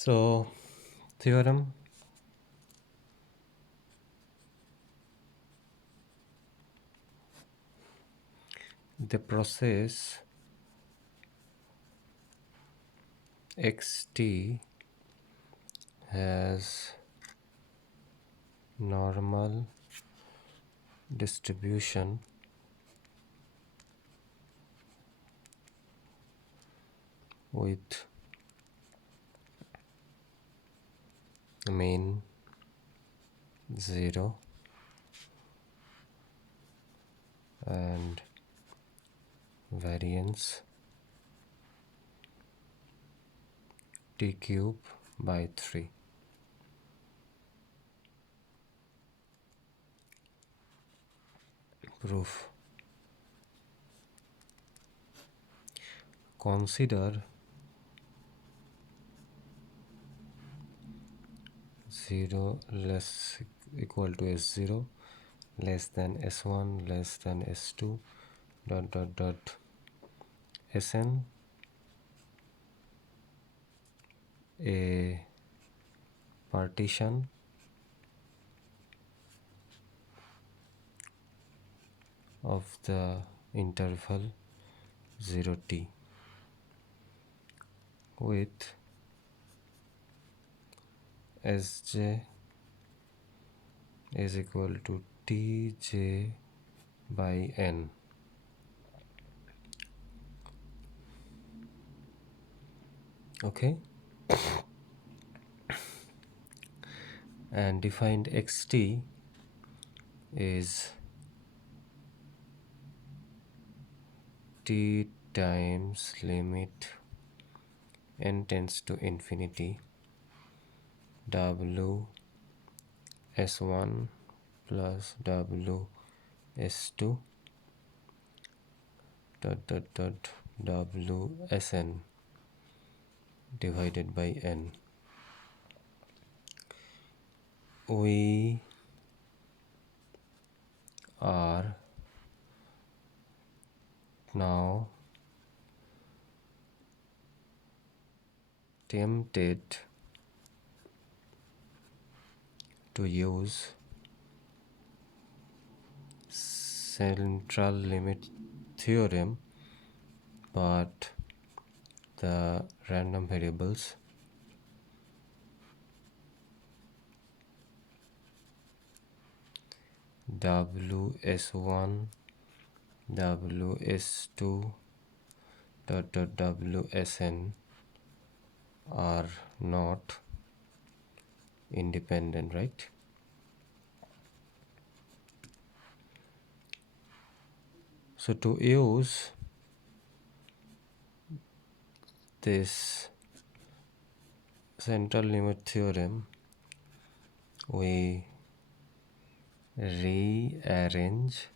So, theorem, the process xt has normal distribution with mean 0 and variance t cube by 3. Proof. Consider 0 less equal to s0 less than s1 less than s2 dot dot dot sn a partition of the interval 0t with sj is equal to tj by n. Okay, and defined xt is t times limit n tends to infinity w s1 plus w s2 dot dot dot w sn divided by n. We are now tempted to use central limit theorem, but the random variables ws1 ws2 dot dot wsn are not independent, right? So to use this central limit theorem, we rearrange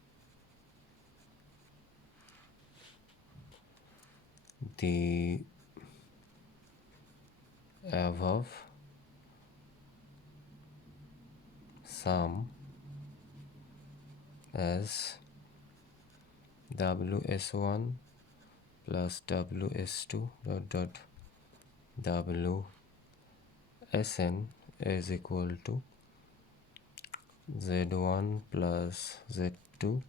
the above sum as ws1 plus ws2 dot dot wsn is equal to z1 plus z2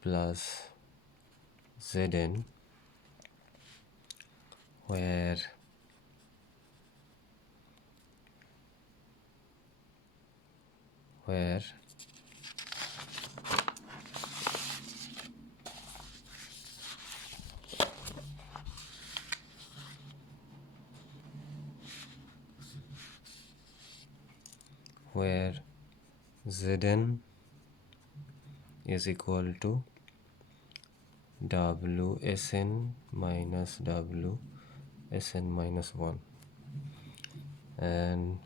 plus zn, where where where zn is equal to wsn minus wsn minus 1 and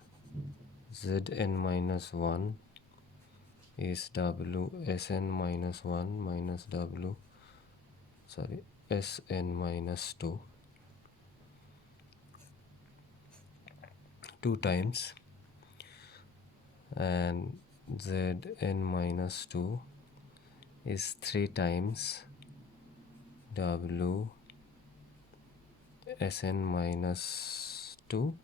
zn minus 1 is wsn minus 1 minus sn minus 2 times, and zn minus 2 is 3 times w sn minus 2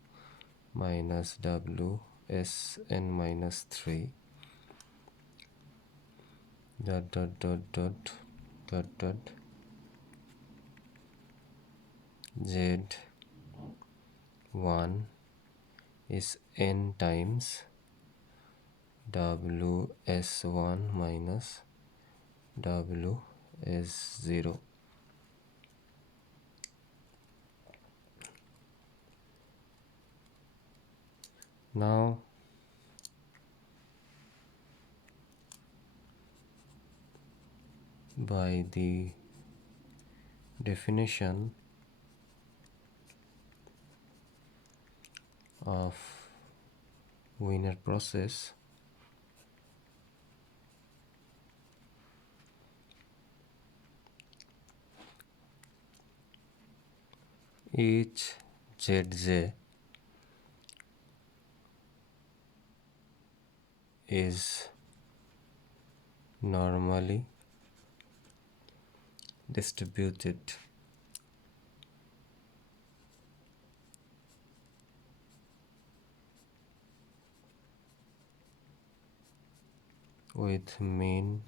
minus w s n minus 3 dot dot dot dot dot dot z1 is n times ws1 minus ws0. Now by the definition of Wiener process, each zj is normally distributed with mean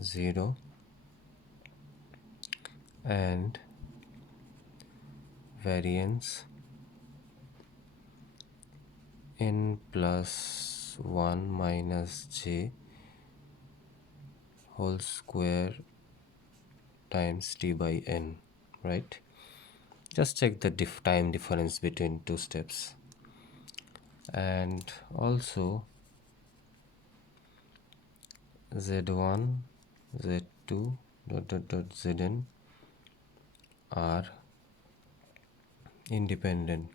0 and variance n plus 1 minus j whole square times t by n, right? Just check the time difference between two steps. And also z1 z2 zn are independent,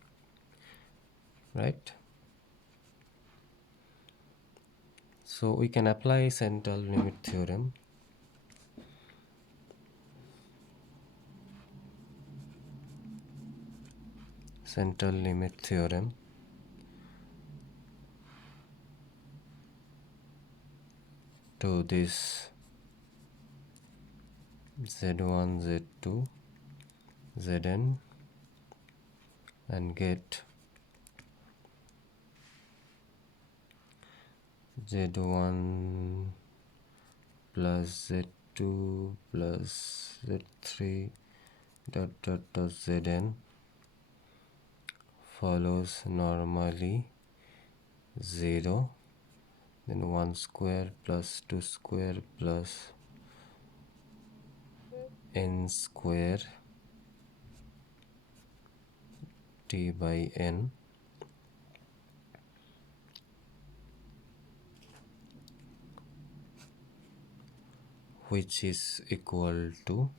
right? So we can apply central limit theorem. Central limit theorem to this z1 z2 zn and get z1 plus z2 plus z3 dot zn follows normally 0, then 1 square plus 2 square plus n square t by n, which is equal to